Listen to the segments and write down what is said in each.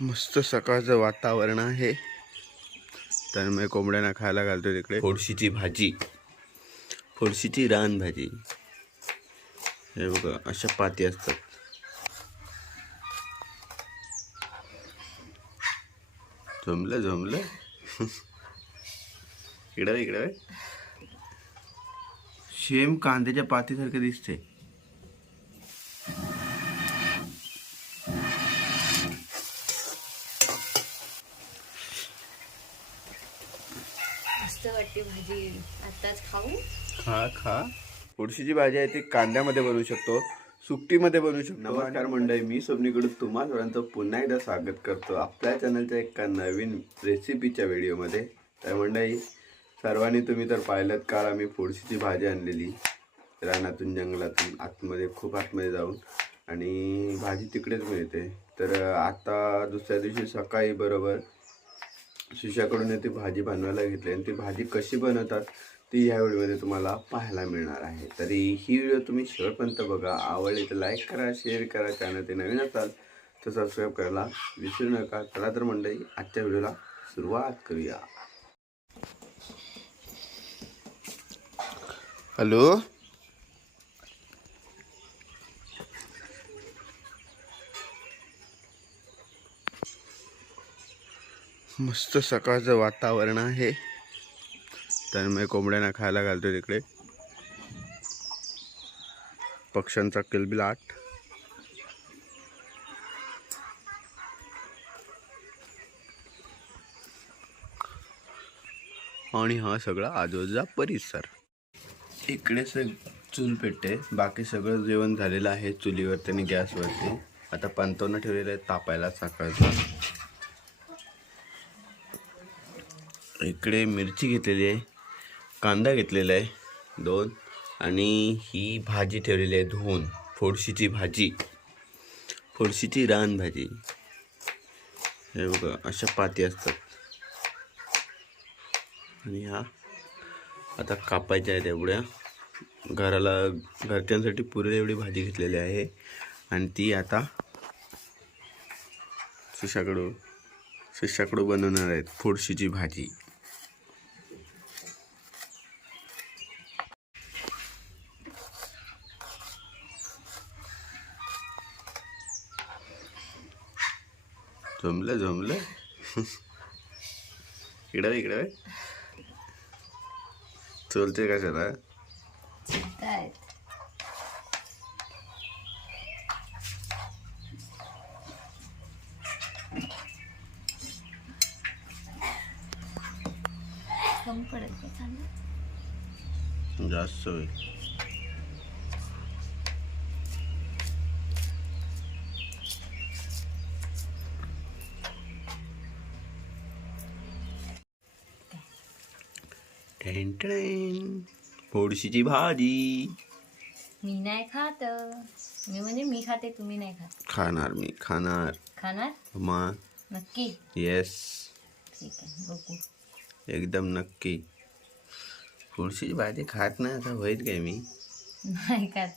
मस्त सकाळचं वातावरण आहे. तर मी कोंबड्यांना खायला घालतो तिकडे. फोडशीची भाजी. फोडशीची रान भाजी. हे बघा अशा पाती असतात. जमलं जमलं. इकडं इकडं. शेम कांद्याच्या पातीसारखं दिसते भाजी आताच खाऊ. खा खा. पुढशीची भाजी आहे ती कांद्यामध्ये बनवू शकतो सुकटीमध्ये बनवू शकतो. नमस्कार मंडळी मी स्वप्नीकडून तुम्हा सर्वांचं पुन्हा एकदा स्वागत करतो आपल्या चॅनलच्या एका नवीन रेसिपीच्या व्हिडिओमध्ये. तर मंडळी सर्वांनी तुम्ही तर पाहिलं काल आम्ही पुढशीची भाजी आणलेली. रानातून जंगलातून आतमध्ये खूप आतमध्ये जाऊन. आणि भाजी तिकडेच मिळते. तर आता दुसऱ्या दिवशी सकाळी बरोबर शिष्याकडून ती भाजी बनवायला घेतली आणि ती भाजी कशी बनवतात ती ह्या व्हिडिओमध्ये तुम्हाला पाहायला मिळणार आहे. तरी ही व्हिडिओ तुम्ही शेवटपर्यंत बघा. आवडली तर लाईक करा शेअर करा चॅनल ते नवीन असाल तर सबस्क्राईब करायला विसरू नका. चला तर मंडळी आजच्या व्हिडिओला सुरुवात करूया. हॅलो मस्त सकाळचं वातावरण आहे. तर मी कोंबड्यांना खायला घालतो तिकडे. पक्ष्यांचा किलबिलाट आणि हा सगळा आजूबाजूचा परिसर. इकडे सग चूल पेटते. बाकी सगळं जेवण झालेलं आहे. चुलीवरती आणि गॅसवरती. आता पंतवनं ठेवलेलं आहे तापायला सकाळचं. इकडे मिरची घेतलेली आहे कांदा घेतलेला आहे दोन. आणि ही भाजी ठेवलेली आहे धुवून. फोडशीची भाजी. फोडशीची रान भाजी. हे बघा अशा पाती असतात. आणि ह्या आता कापायच्या आहेत एवढ्या. घराला घरच्यांसाठी पुरेल एवढी भाजी घेतलेली आहे. आणि ती आता सुशाकडू सुशाकडू बनवणार आहेत फोडशीची भाजी. जमलं जमलं इकडे इकडे. चलते कशाला जास्त होईल. टेन फोडशीची भाजी. मी नाही खात. मी म्हणजे मी खाते तुम्ही नाही खात. खाणार मी खाणार. खाणार? मग नक्की? येस ठीक आहे बघू. एकदम नक्की. फोडशीची भाजी खात नाही आता होईल काय मी? नाही खात.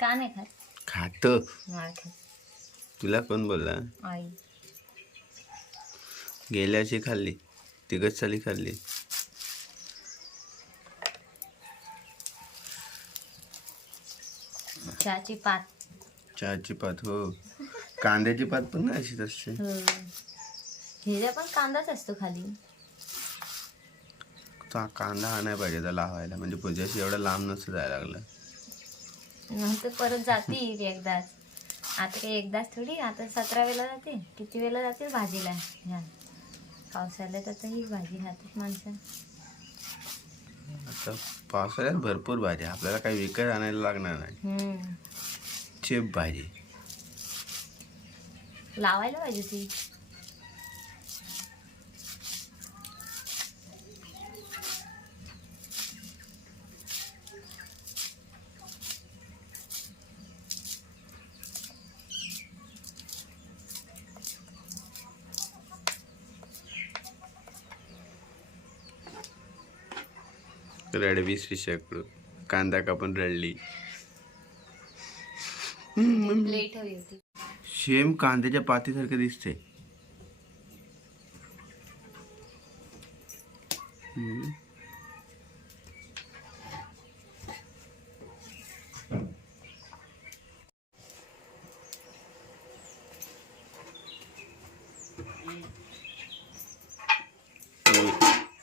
का नाही खात? खातो. नाही खात. तुला कोण बोलला? आई. गेल्या वर्षी खाल्ली तिघच साली खाल्ली. चहाची पात. चहाची पात हो. कांद्याची पात पण नाही अशीच असते. हिऱ्या पण कांदाच असतो खाली. चा कांदा आणायला पाहिजे त्याला लावायला. म्हणजे पूजाशी एवढं लांब नसतं जायला लागलं. नंतर परत जातील एकदाच. आता काही एकदाच थोडी आता सतरा वेळेला जाते. किती वेळेला जातील भाजीला. ह्या. पावसाळ्यात आता ही भाजी खातात माणसं. आता पावसाळ्यात भरपूर भाजी आपल्याला काही विकत आणायला लागणार नाही. हम्म. चेप भाजी. लावायला पाहिजे ती. रडवी शिष्याकडून कांदा कापून रडली. हम्म, मम्मी प्लेट हवी होती. शेम कांद्याच्या पातीसारखं दिसते हम्म.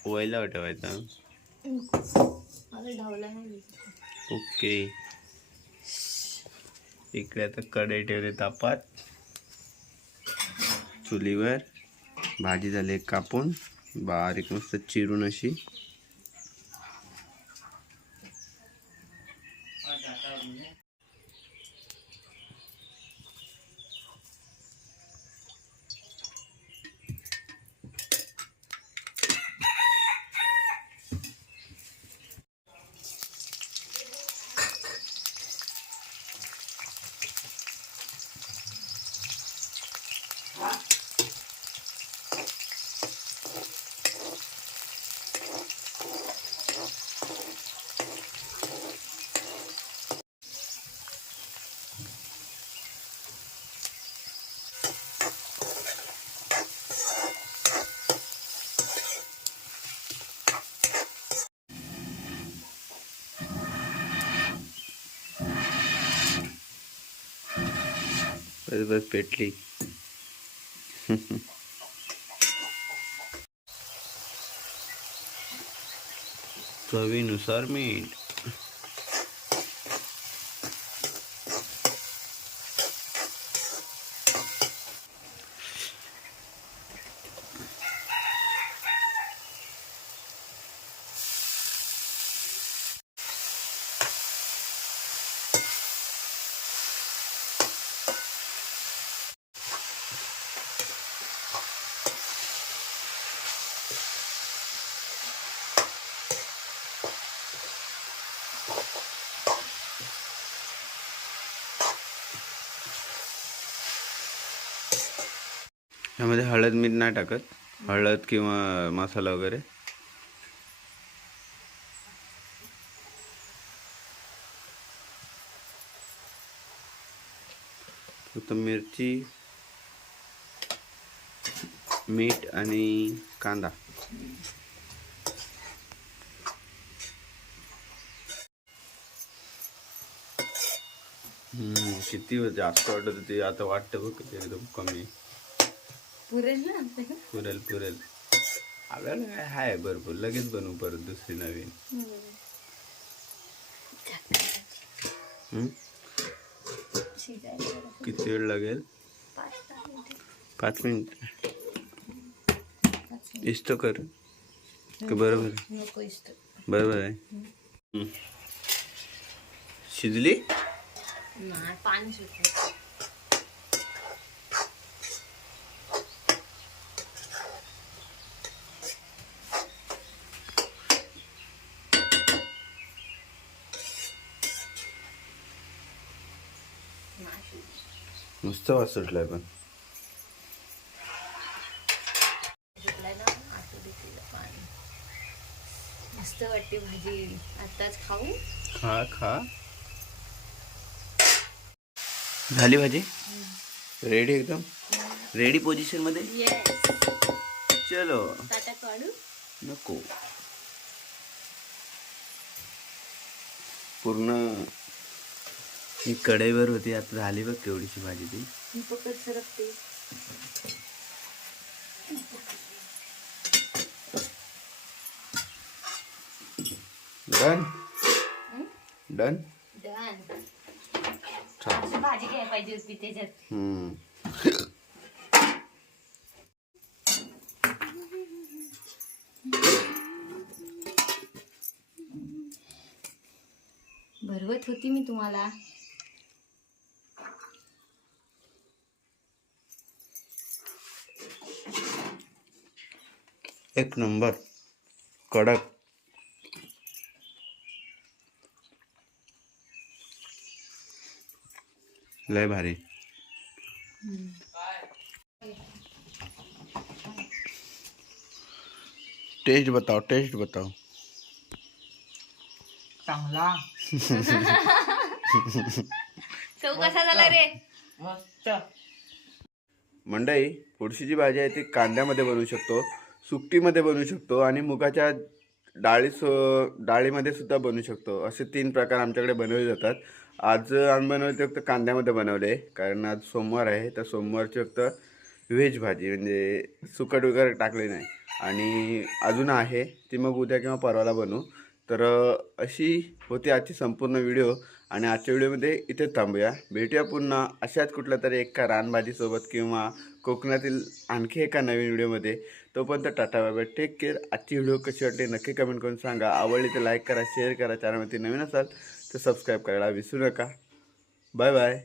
व- वयला ठेवायचा ओके. इकडे आता कढई ठेवले तापात. चुलीवर. भाजी झाली कापून. बारीक मस्त चिरून अशी. બસ બસ પેટલી. સવીનું સર્મિટ ह्यामध्ये हळद मीठ नाही टाकत. हळद किंवा मसाला वगैरे. फक्त मिरची मीठ आणि कांदा. किती जास्त वाटत होती. आता वाटतं बघ एकदम कमी. पुरेल ना? पुरेल पुरेल. आपल्याला काय आहे भरपूर. लगेच बनवू परत दुसरी नवीन. किती वेळ लागेल? पाच मिनिटं. इस्तो कर. का बरोबर बरोबर आहे. शिजली? पाणी सुटलं नाही मस्त वास सुटलाय पण मस्त वाटते भाजी आताच खाऊ खा खा झाली भाजी? रेडी एकदम? रेडी पोझिशनमध्ये? येस चलो. नको. पूर्ण ही कढईवर होती आता झाली बघ केवढीची भाजी ती. डन डन भाजी घ्यायला पाहिजे होती त्याच्यात. भरवत होती मी तुम्हाला. एक नंबर. कडक. लय भारी. टेस्ट बताओ टेस्ट बताओ. चांगला. चव कसा झाला रे. मस्त. मंडई पुढची भाजी आहे ती कांद्यामध्ये बनवू शकतो. सुकटीमध्ये बनवू शकतो आणि मुगाच्या डाळी डाळीमध्ये सुद्धा बनवू शकतो. असे तीन प्रकार आमच्याकडे बनवले जातात. आज आम्ही बनवले फक्त कांद्यामध्ये बनवले कारण आज सोमवार आहे. तर सोमवारची फक्त व्हेज भाजी म्हणजे सुकट वगैरे टाकले नाही. आणि अजून आहे ती मग उद्या किंवा परवाला बनवू. तर अशी होती आजची संपूर्ण व्हिडिओ. आणि आजच्या व्हिडिओमध्ये इथे थांबूया. भेटूया पुन्हा अशाच कुठल्या तरी एका रानभाजीसोबत किंवा कोकणातील आणखी एका नवीन व्हिडिओमध्ये. तोपर्यंत टाटा बाय टेक केअर आजची व्हिडिओ कशी वाटली नक्की कमेंट करून सांगा. आवडली तर लाईक करा शेअर करा. चॅनलमध्ये नवीन असाल तर सबस्क्राईब करायला विसरू नका. Bye bye